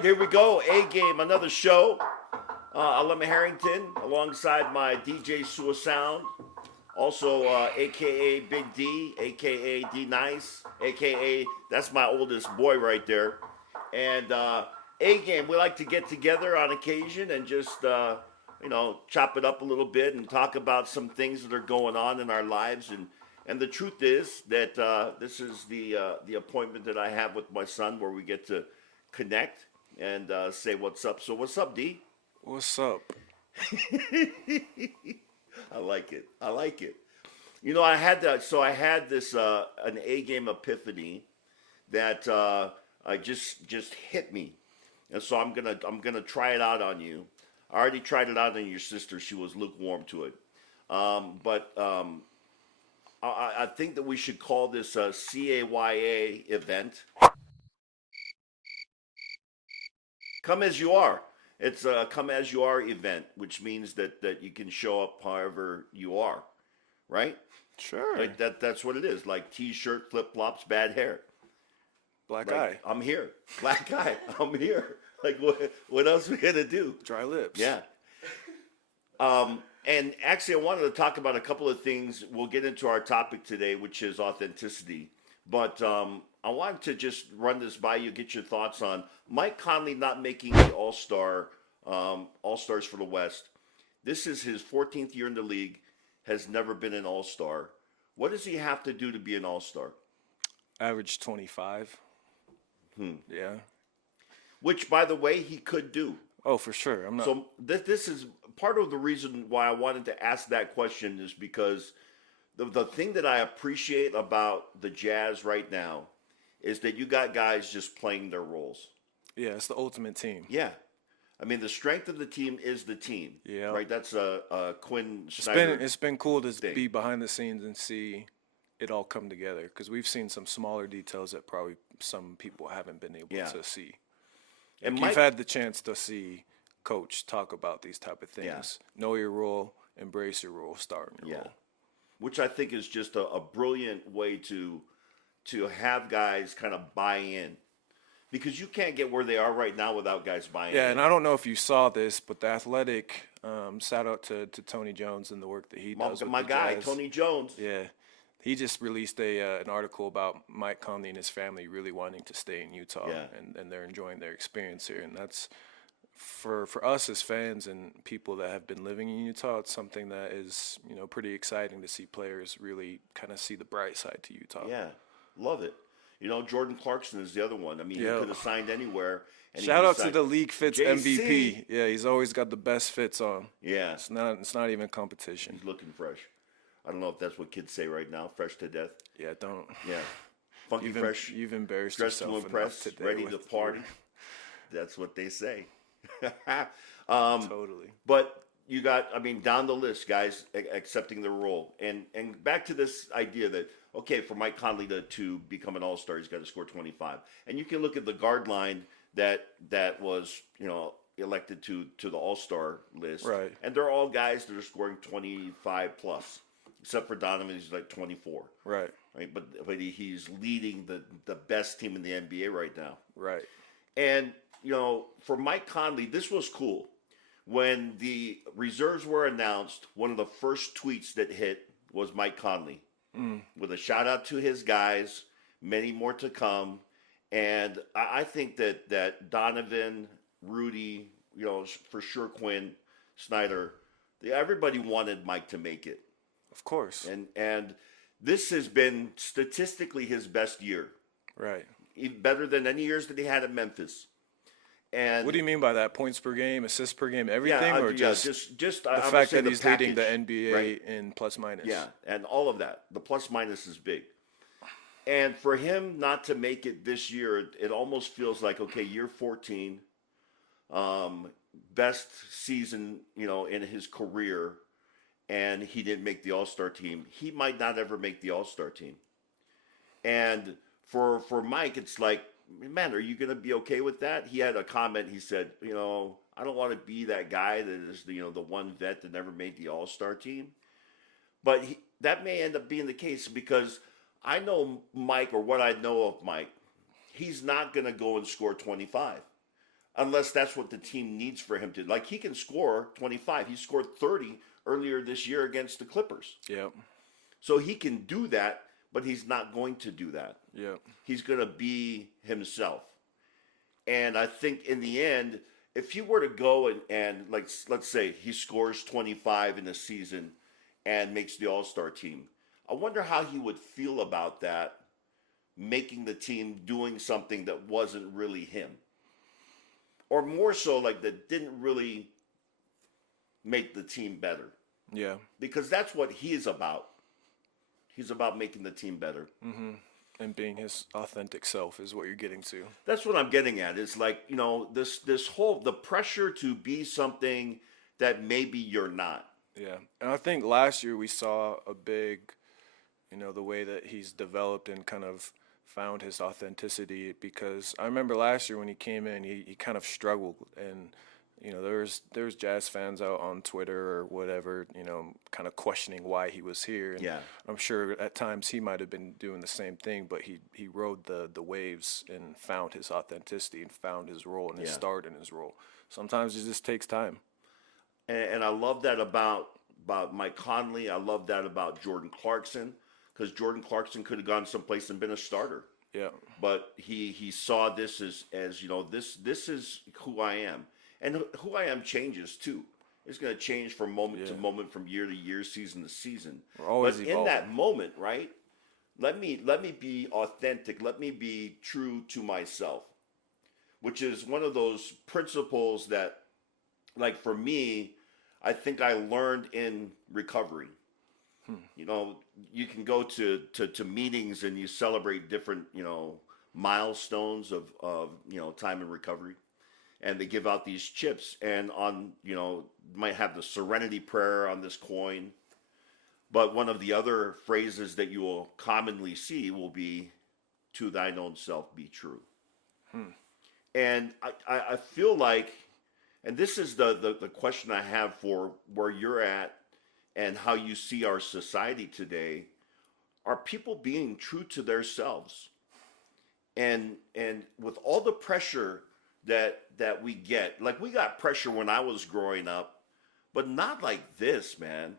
right, here we go. A game, another show. Alema Harrington alongside my DJ Sua Sound. Also, AKA Big D, AKA D Nice, AKA that's my oldest boy right there. And A game, we like to get together on occasion and just, chop it up a little bit and talk about some things that are going on in our lives. And the truth is that this is the appointment that I have with my son where we get to connect and say what's up. So what's up, D? What's up? I like it. I like it. You know, I had that. So I had this an A game epiphany that I just hit me, and so I'm gonna try it out on you. I already tried it out on your sister. She was lukewarm to it, but I think that we should call this a CAYA event. Come as you are. It's a come as you are event, which means that you can show up however you are, right? Sure. Like that's what it is. Like t-shirt, flip flops, bad hair. Black Like, eye. I'm here. Black eye. I'm here. Like what else we gonna do? Dry lips. Yeah. And actually, I wanted to talk about a couple of things. We'll get into our topic today, which is authenticity. But I wanted to just run this by you, get your thoughts on Mike Conley not making the All-Stars for the West. This is his 14th year in the league, has never been an All-Star. What does he have to do to be an All-Star? Average 25. Yeah. Which, by the way, he could do. Oh, for sure. I'm not. So this is part of the reason why I wanted to ask that question is because the thing that I appreciate about the Jazz right now is that you got guys just playing their roles. Yeah, it's the ultimate team. Yeah. I mean, the strength of the team is the team. Yeah. Right? That's a Quinn Snyder. It's been cool to thing. be behind the scenes and see it all come together because we've seen some smaller details that probably some people haven't been able to see. And You've had the chance to see Coach talk about these type of things. Yeah. Know your role, embrace your role, start in your role. Which I think is just a brilliant way to have guys kind of buy in. Because you can't get where they are right now without guys buying in. Yeah, and I don't know if you saw this, but the Athletic, shout out to Tony Jones and the work that he does with my the guy, Jazz. Tony Jones. Yeah. He just released an article about Mike Conley and his family really wanting to stay in Utah, and they're enjoying their experience here. And that's, for us as fans and people that have been living in Utah, it's something that is, pretty exciting to see players really kind of see the bright side to Utah. Yeah, love it. Jordan Clarkson is the other one. I mean, he could have signed anywhere. And Shout out to the League Fits JC. MVP. Yeah, he's always got the best fits on. Yeah. It's not even competition. He's looking fresh. I don't know if that's what kids say right now, fresh to death. Yeah, don't. Yeah. Funky fresh. You've embarrassed dressed yourself to impress, today. ready to party. That's what they say. Totally. But you got, down the list, guys accepting the role. And back to this idea that, okay, for Mike Conley to become an All-Star, he's got to score 25. And you can look at the guard line that was, elected to the All-Star list. Right. And they're all guys that are scoring 25 plus, except for Donovan, he's like 24. Right. Right. But he's leading the best team in the NBA right now. Right. And, for Mike Conley, this was cool. When the reserves were announced, one of the first tweets that hit was Mike Conley with a shout out to his guys, many more to come. And I think that Donovan, Rudy, for sure Quinn, Snyder, everybody wanted Mike to make it. Of course. And this has been statistically his best year. Right. Better than any years that he had at Memphis. And what do you mean by that? Points per game, assists per game, everything, or just the fact that he's package, leading the NBA right? in plus minus? Yeah, and all of that. The plus minus is big. And for him not to make it this year, it almost feels like, okay, year 14, best season, in his career, and he didn't make the All-Star team. He might not ever make the All-Star team. And for Mike, it's like, man, are you going to be okay with that? He had a comment. He said, I don't want to be that guy that is the one vet that never made the All-Star team. But that may end up being the case because I know Mike, or what I know of Mike, he's not going to go and score 25. unless that's what the team needs for him to. Like, he can score 25. He scored 30 earlier this year against the Clippers. Yep. So he can do that, but he's not going to do that. Yep. He's going to be himself. And I think in the end, if he were to go and like, let's say he scores 25 in a season and makes the All-Star team, I wonder how he would feel about that, making the team, doing something that wasn't really him. Or more so, like, that didn't really make the team better. Yeah. Because that's what he is about. He's about making the team better. Mm-hmm. And being his authentic self is what you're getting to. That's what I'm getting at. It's like, this whole, the pressure to be something that maybe you're not. Yeah. And I think last year we saw a big, the way that he's developed and kind of found his authenticity, because I remember last year when he came in, he kind of struggled, and there's Jazz fans out on Twitter or whatever, kind of questioning why he was here. And yeah. I'm sure at times he might have been doing the same thing, but he rode the waves and found his authenticity and found his role and his start in his role. Sometimes it just takes time. And I love that about Mike Conley. I love that about Jordan Clarkson, because Jordan Clarkson could have gone someplace and been a starter. Yeah. But he saw this as this is who I am. And who I am changes too. It's going to change from moment to moment, from year to year, season to season. We're always but evolving. In that moment, right? Let me be authentic. Let me be true to myself, which is one of those principles that, like, for me, I think I learned in recovery. You can go to meetings and you celebrate different, milestones of time in recovery. And they give out these chips, and on, might have the serenity prayer on this coin. But one of the other phrases that you will commonly see will be, "To thine own self be true." And I feel like, and this is the question I have for where you're at and how you see our society today. Are people being true to themselves? And with all the pressure that we get, like, we got pressure when I was growing up, but not like this, man.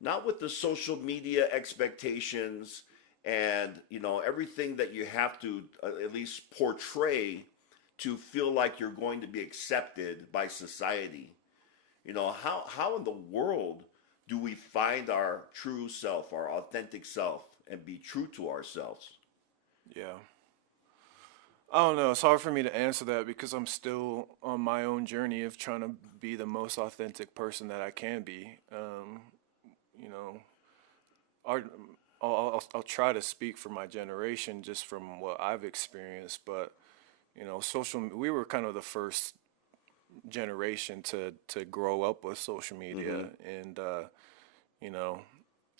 Not with the social media expectations and everything that you have to at least portray to feel like you're going to be accepted by society. How in the world do we find our true self, our authentic self, and be true to ourselves? Yeah. I don't know. It's hard for me to answer that because I'm still on my own journey of trying to be the most authentic person that I can be. I'll try to speak for my generation just from what I've experienced, but we were kind of the first generation to grow up with social media, and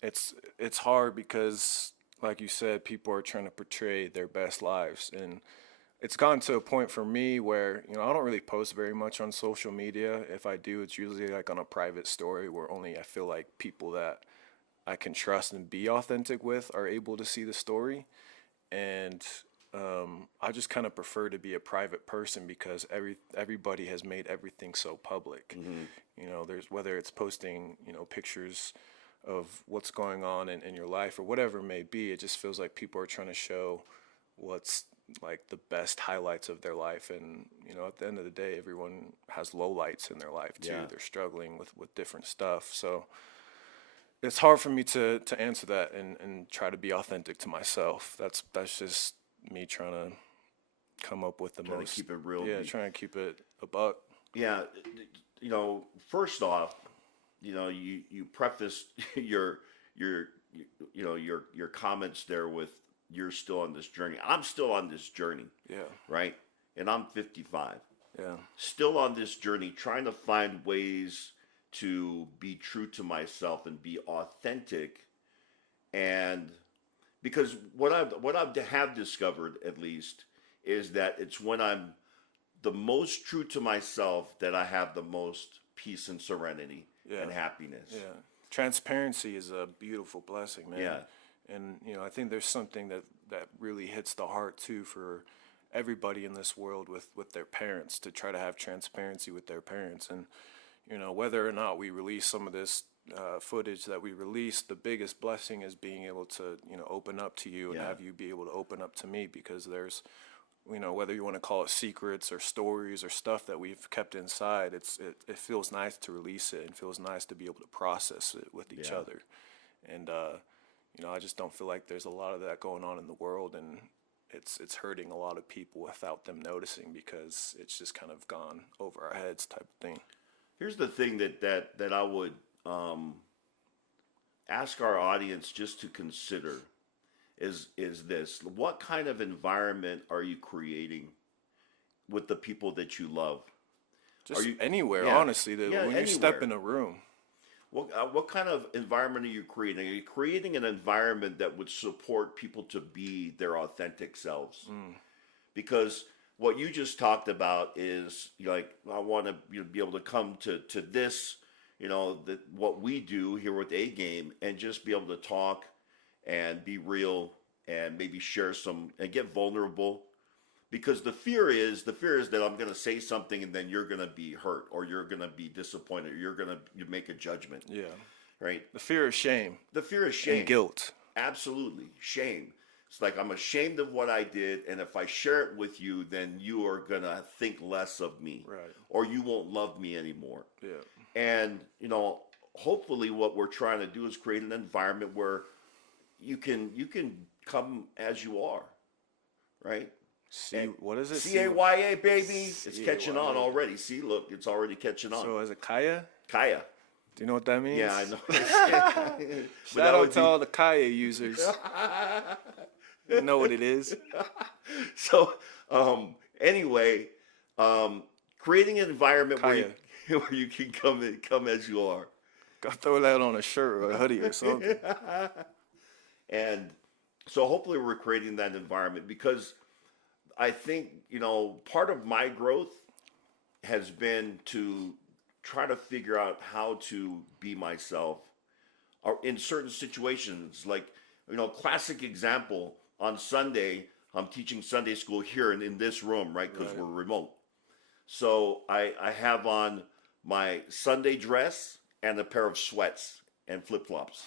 it's hard because, like you said, people are trying to portray their best lives, and it's gotten to a point for me where, I don't really post very much on social media. If I do, it's usually like on a private story where only I feel like people that I can trust and be authentic with are able to see the story. And I just kind of prefer to be a private person because everybody has made everything so public. There's, whether it's posting, pictures of what's going on in your life or whatever it may be, it just feels like people are trying to show what's like the best highlights of their life. And at the end of the day, everyone has lowlights in their life too. They're struggling with different stuff, so it's hard for me to answer that and try to be authentic to myself. That's just me trying to come up with the trying most, to keep it real. Trying to keep it a buck. First off, you prefaced your comments there with, you're still on this journey. I'm still on this journey. Yeah. Right? And I'm 55. Yeah. Still on this journey, trying to find ways to be true to myself and be authentic. And because what I have discovered, at least, is that it's when I'm the most true to myself that I have the most peace and serenity and happiness. Yeah. Transparency is a beautiful blessing, man. Yeah. And, I think there's something that really hits the heart, too, for everybody in this world with their parents, to try to have transparency with their parents. And whether or not we release some of this footage that we release, the biggest blessing is being able to open up to you and have you be able to open up to me, because there's whether you want to call it secrets or stories or stuff that we've kept inside, it feels nice to release it, and feels nice to be able to process it with each other. And I just don't feel like there's a lot of that going on in the world, and it's hurting a lot of people without them noticing, because it's just kind of gone over our heads type of thing. Here's the thing that I would ask our audience just to consider is this: what kind of environment are you creating with the people that you love? Just anywhere, honestly. When anywhere. You step in a room. What kind of environment are you creating? Are you creating an environment that would support people to be their authentic selves? Because what you just talked about is like, I want to be able to come to this, what we do here with A Game, and just be able to talk and be real and maybe share some and get vulnerable. Because the fear is that I'm going to say something and then you're going to be hurt, or you're going to be disappointed, or you're going to make a judgment. Yeah. Right? The fear of shame. The fear of shame. And guilt. Absolutely. Shame. It's like, I'm ashamed of what I did, and if I share it with you, then you are going to think less of me. Right. Or you won't love me anymore. Yeah. And, hopefully what we're trying to do is create an environment where you can come as you are. Right? What is it? CAYA, baby. It's catching on already. See, look, it's already catching on. So is it Kaya? Kaya. Do you know what that means? Yeah, I know. Shout out to all the Kaya users. You know what it is. So, anyway, creating an environment where you can come as you are. Go throw that on a shirt or a hoodie or something. And so hopefully we're creating that environment, because I think, part of my growth has been to try to figure out how to be myself in certain situations. Like, classic example, on Sunday, I'm teaching Sunday school here in this room, right? Because we're remote. So I have on my Sunday dress and a pair of sweats and flip-flops.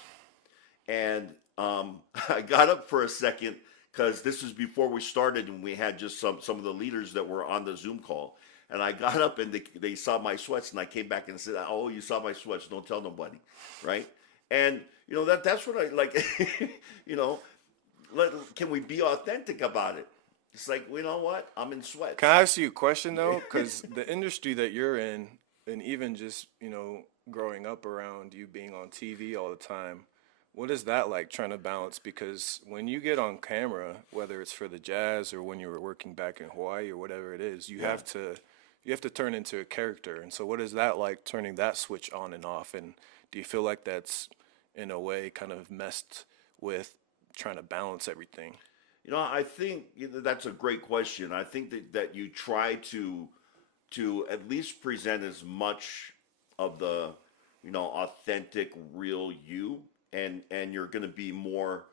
And I got up for a second, because this was before we started, and we had just some of the leaders that were on the Zoom call. And I got up, and they saw my sweats, and I came back and said, "Oh, you saw my sweats, don't tell nobody," right? And that's what I like. Can we be authentic about it? It's like, you know what? I'm in sweats. Can I ask you a question though? Because the industry that you're in, and even just growing up around you being on TV all the time, what is that like, trying to balance? Because when you get on camera, whether it's for the Jazz or when you were working back in Hawaii or whatever it is, you have to turn into a character. And so what is that like, turning that switch on and off? And do you feel like that's in a way kind of messed with trying to balance everything? I think that's a great question. I think that you try to at least present as much of the authentic, real you, and you're going to be more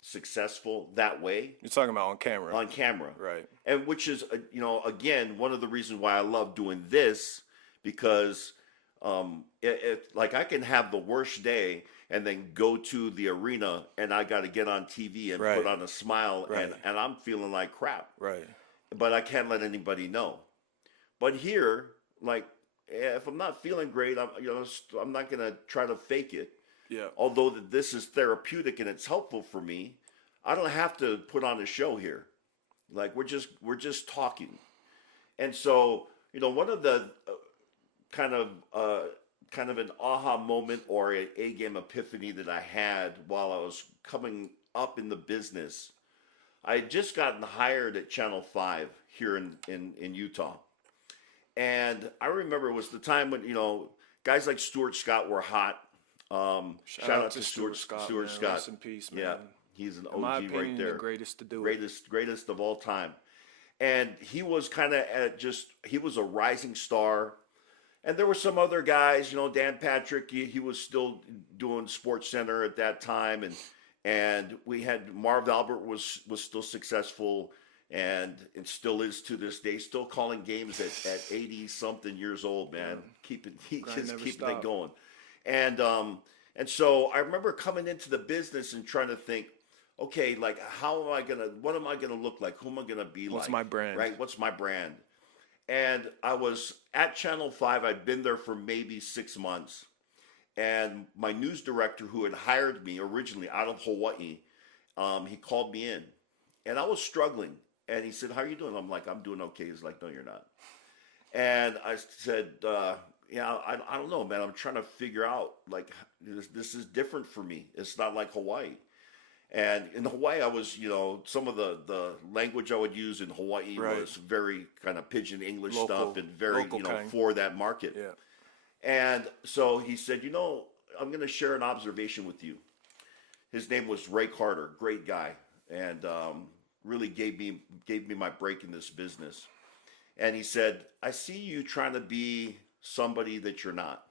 successful that way. You're talking about on camera. On camera, right? And which is again, one of the reasons why I love doing this, because like, I can have the worst day and then go to the arena, and I got to get on TV and put on a smile, and I'm feeling like crap. Right. But I can't let anybody know. But here, like, if I'm not feeling great, I'm not gonna try to fake it. Yeah. Although this is therapeutic and it's helpful for me, I don't have to put on a show here. Like, we're just talking. And so, one of the kind of an aha moment or an A-game epiphany that I had while I was coming up in the business, I had just gotten hired at Channel 5 here in Utah. And I remember it was the time when, guys like Stuart Scott were hot. Shout out to Stuart Scott. Rest in peace, man. Yeah, he's an OG, in my opinion, right there. The greatest to do it. Greatest of all time. And he was kind of he was a rising star. And there were some other guys, Dan Patrick, he was still doing Sports Center at that time. And we had Marv Albert was still successful. and it still is to this day. Still calling games at 80 something years old, man. Grind Keeping it going, and so I remember coming into the business and trying to think, okay, like what am I gonna look like? Who am I gonna be like? What's my brand? Right? What's my brand? And I was at Channel 5. I'd been there for maybe 6 months. And my news director, who had hired me originally out of Hawaii, he called me in. And I was struggling. And he said, "How are you doing?" I'm like, "I'm doing okay." He's like, "No, you're not." And I said, "Yeah, I don't know, man. I'm trying to figure out, like, this is different for me. It's not like Hawaii." And in Hawaii, I was, some of the language I would use in Hawaii was very kind of pidgin English stuff and very, for that market. Yeah. And so he said, "I'm going to share an observation with you." His name was Ray Carter, great guy, and really gave me my break in this business. And he said, "I see you trying to be somebody that you're not.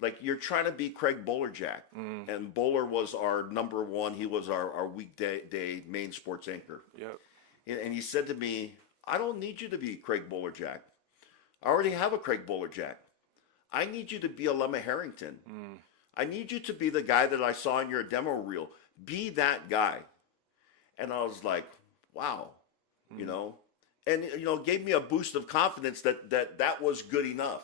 Like, you're trying to be Craig Bolerjack." And Bowler was our number one. He was our weekday main sports anchor. Yep. And he said to me, "I don't need you to be Craig Bolerjack. I already have a Craig Bolerjack. I need you to be a Lemma Harrington. I need you to be the guy that I saw in your demo reel. Be that guy." And I was like, wow, and, gave me a boost of confidence that was good enough.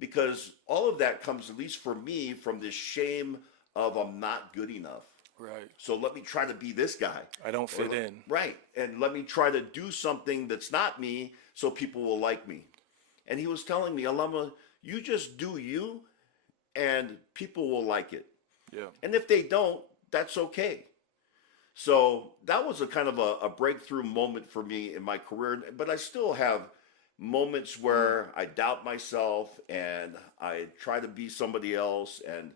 Because all of that comes, at least for me, from this shame of I'm not good enough. Right. So let me try to be this guy. I don't fit in. Right. And let me try to do something that's not me so people will like me. And he was telling me, "Alama, you just do you and people will like it. Yeah. And if they don't, that's okay." So that was a kind of a breakthrough moment for me in my career. But I still have moments where I doubt myself and I try to be somebody else. And,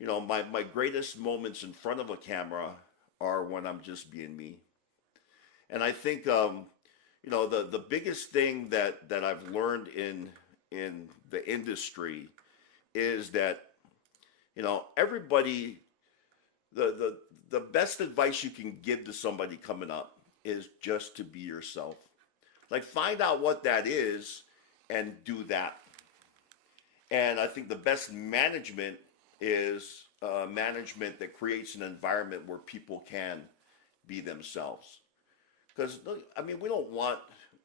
my greatest moments in front of a camera are when I'm just being me. And I think, the biggest thing that I've learned in the industry is that, everybody, the best advice you can give to somebody coming up is just to be yourself. Like, find out what that is and do that. And I think the best management is management that creates an environment where people can be themselves. Because, we don't want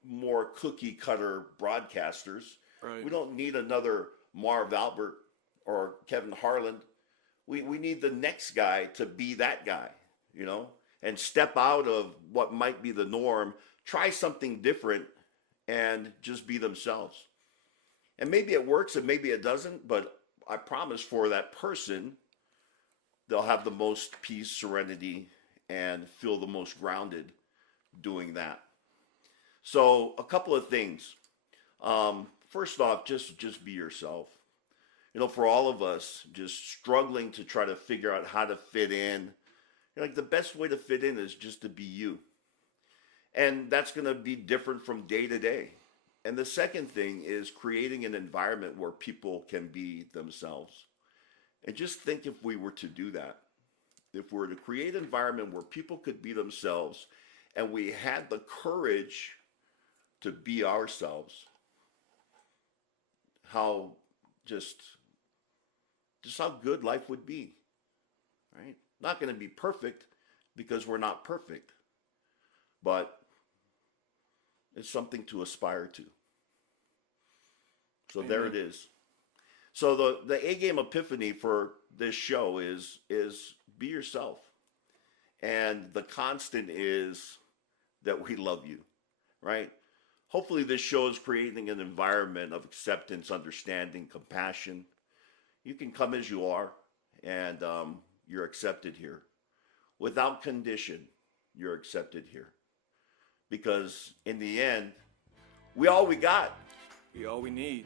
more cookie cutter broadcasters. Right. We don't need another Marv Albert or Kevin Harlan. We need the next guy to be that guy, and step out of what might be the norm, try something different, and just be themselves. And maybe it works and maybe it doesn't, but I promise for that person, they'll have the most peace, serenity, and feel the most grounded doing that. So a couple of things. First off, just be yourself. For all of us, just struggling to try to figure out how to fit in, the best way to fit in is just to be you. And that's going to be different from day to day. And the second thing is creating an environment where people can be themselves. And just think, if we were to do that, if we were to create an environment where people could be themselves and we had the courage to be ourselves, how just how good life would be, right? Not going to be perfect because we're not perfect, but it's something to aspire to. So there it is. So the A-game epiphany for this show is be yourself. And the constant is that we love you, right? Hopefully this show is creating an environment of acceptance, understanding, compassion. You can come as you are, and you're accepted here. Without condition, you're accepted here. Because in the end, we all we got. We all we need.